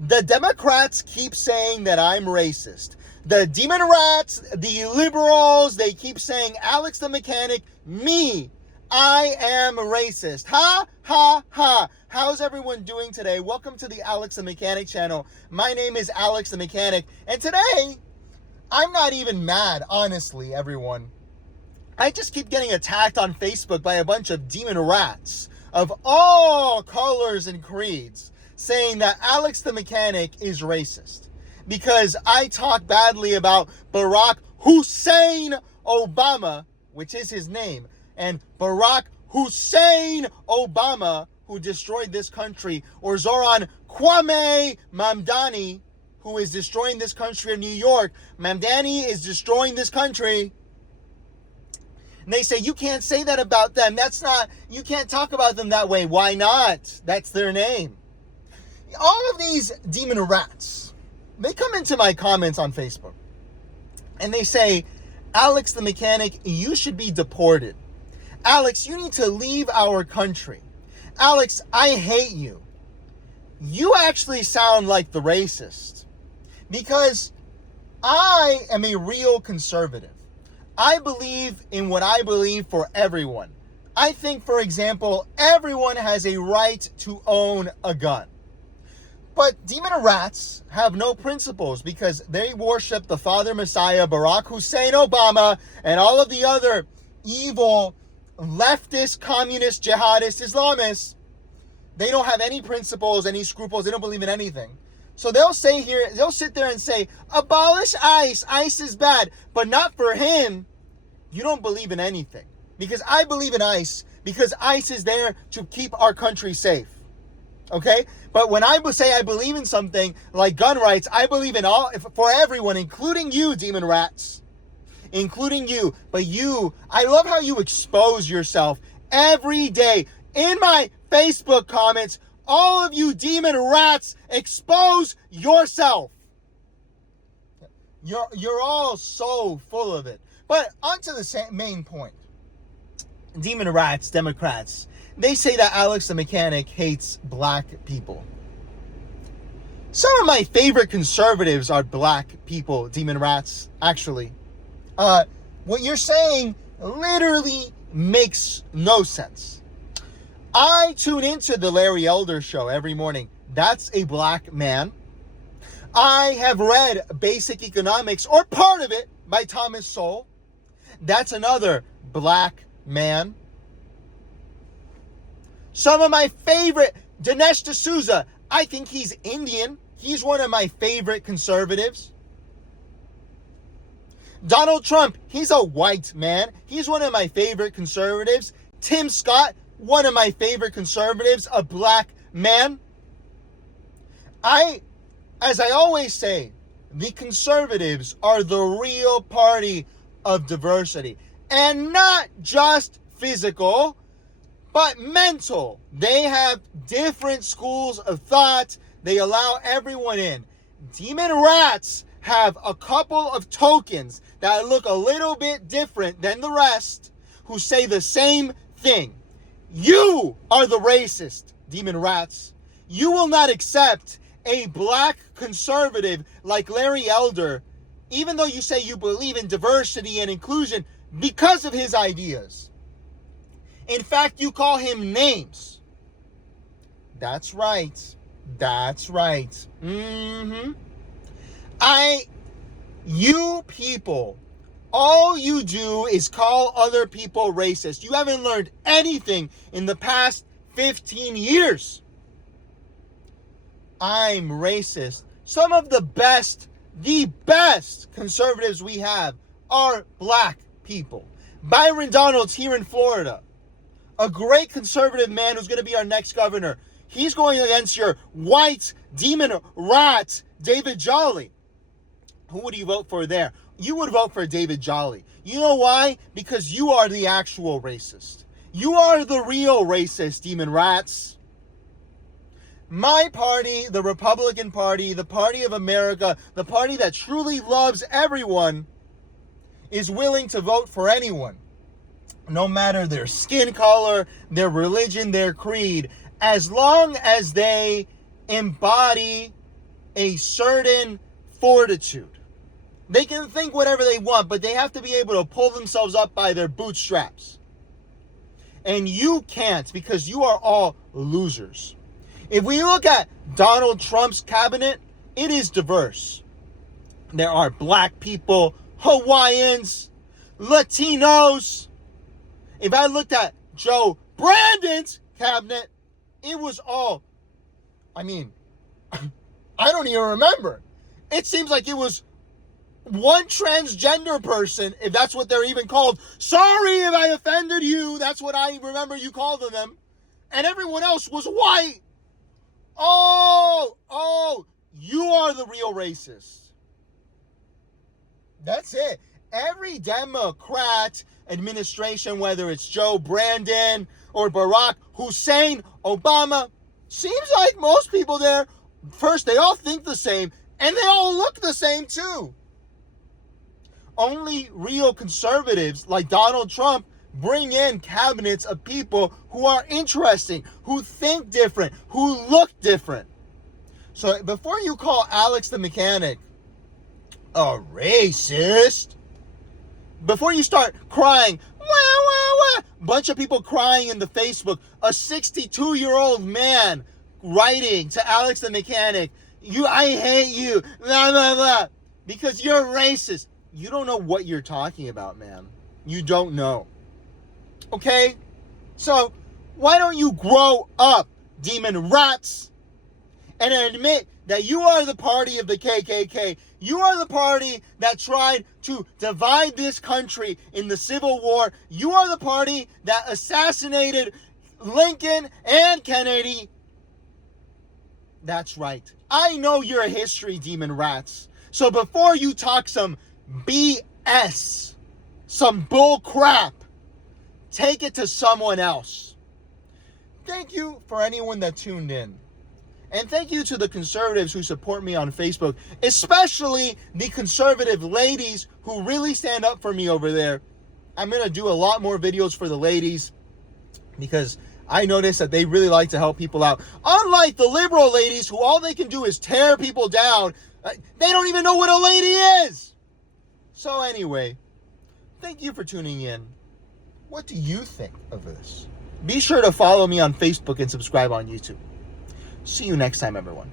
The Democrats keep saying that I'm racist. The demon rats, the liberals, they keep saying, Alex the mechanic, me, I am racist. Ha, ha, ha. How's everyone doing today? Welcome to the Alex the Mechanic channel. My name is Alex the Mechanic. And today, I'm not even mad, honestly, everyone. I just keep getting attacked on Facebook by a bunch of demon rats of all colors and creeds saying that Alex the Mechanic is racist because I talk badly about Barack Hussein Obama, which is his name, and Barack Hussein Obama, who destroyed this country, or Zoran Kwame Mamdani, who is destroying this country in New York. Mamdani is destroying this country. And they say, you can't say that about them. You can't talk about them that way. Why not? That's their name. All of these demon rats, they come into my comments on Facebook and they say, Alex the Mechanic, you should be deported. Alex, you need to leave our country. Alex, I hate you. You actually sound like the racist because I am a real conservative. I believe in what I believe for everyone. I think, for example, everyone has a right to own a gun. But demon rats have no principles because they worship the Father Messiah, Barack Hussein Obama, and all of the other evil leftist, communist, jihadist, Islamists. They don't have any principles, any scruples. They don't believe in anything. So they'll sit there and say, abolish ICE. ICE is bad. But not for him. You don't believe in anything. Because I believe in ICE. Because ICE is there to keep our country safe. Okay? But when I say I believe in something like gun rights, I believe in for everyone, including you, demon rats. Including you. But you, I love how you expose yourself every day. In my Facebook comments, all of you demon rats, expose yourself. You're all so full of it. But on to the main point. Demon rats, Democrats, they say that Alex the Mechanic hates black people. Some of my favorite conservatives are black people, demon rats, actually. What you're saying literally makes no sense. I tune into the Larry Elder Show every morning. That's a black man. I have read Basic Economics, or part of it, by Thomas Sowell. That's another black man. Some of my favorite, Dinesh D'Souza, I think he's Indian. He's one of my favorite conservatives. Donald Trump, he's a white man. He's one of my favorite conservatives. Tim Scott, one of my favorite conservatives, a black man. As I always say, the conservatives are the real party of diversity. And not just physical, but mental. They have different schools of thought. They allow everyone in. Demon rats have a couple of tokens that look a little bit different than the rest who say the same thing. You are the racist, demon rats. You will not accept a black conservative like Larry Elder, even though you say you believe in diversity and inclusion, because of his ideas. In fact, you call him names. That's right. That's right. You people, all you do is call other people racist. You haven't learned anything in the past 15 years. I'm racist. Some of the best conservatives we have are black people. Byron Donalds here in Florida, a great conservative man who's going to be our next governor. He's going against your white demon rat, David Jolly. Who would you vote for there? You would vote for David Jolly. You know why? Because you are the actual racist. You are the real racist, demon rats. My party, the Republican Party, the Party of America, the party that truly loves everyone, is willing to vote for anyone, no matter their skin color, their religion, their creed, as long as they embody a certain fortitude. They can think whatever they want, but they have to be able to pull themselves up by their bootstraps. And you can't, because you are all losers. If we look at Donald Trump's cabinet, it is diverse. There are black people, Hawaiians, Latinos. If I looked at Joe Brandon's cabinet, it was all, I don't even remember. It seems like it was one transgender person, if that's what they're even called. Sorry if I offended you. That's what I remember you called them. And everyone else was white. Oh, you are the real racist. That's it. Every Democrat administration, whether it's Joe Brandon or Barack Hussein Obama, seems like most people there, first, they all think the same, and they all look the same too. Only real conservatives like Donald Trump bring in cabinets of people who are interesting, who think different, who look different. So before you call Alex the mechanic a racist, before you start crying, wah, wah, wah, bunch of people crying in the Facebook, a 62-year-old man writing to Alex the mechanic, I hate you, blah, blah, blah, because you're racist. You don't know what you're talking about, man. You don't know. Okay? So, why don't you grow up, demon rats, and admit that you are the party of the KKK. You are the party that tried to divide this country in the Civil War. You are the party that assassinated Lincoln and Kennedy. That's right. I know your history, demon rats. So before you talk some BS, some bull crap, take it to someone else. Thank you for anyone that tuned in. And thank you to the conservatives who support me on Facebook, especially the conservative ladies who really stand up for me over there. I'm going to do a lot more videos for the ladies because I noticed that they really like to help people out. Unlike the liberal ladies who all they can do is tear people down. They don't even know what a lady is. So anyway, thank you for tuning in. What do you think of this? Be sure to follow me on Facebook and subscribe on YouTube. See you next time, everyone.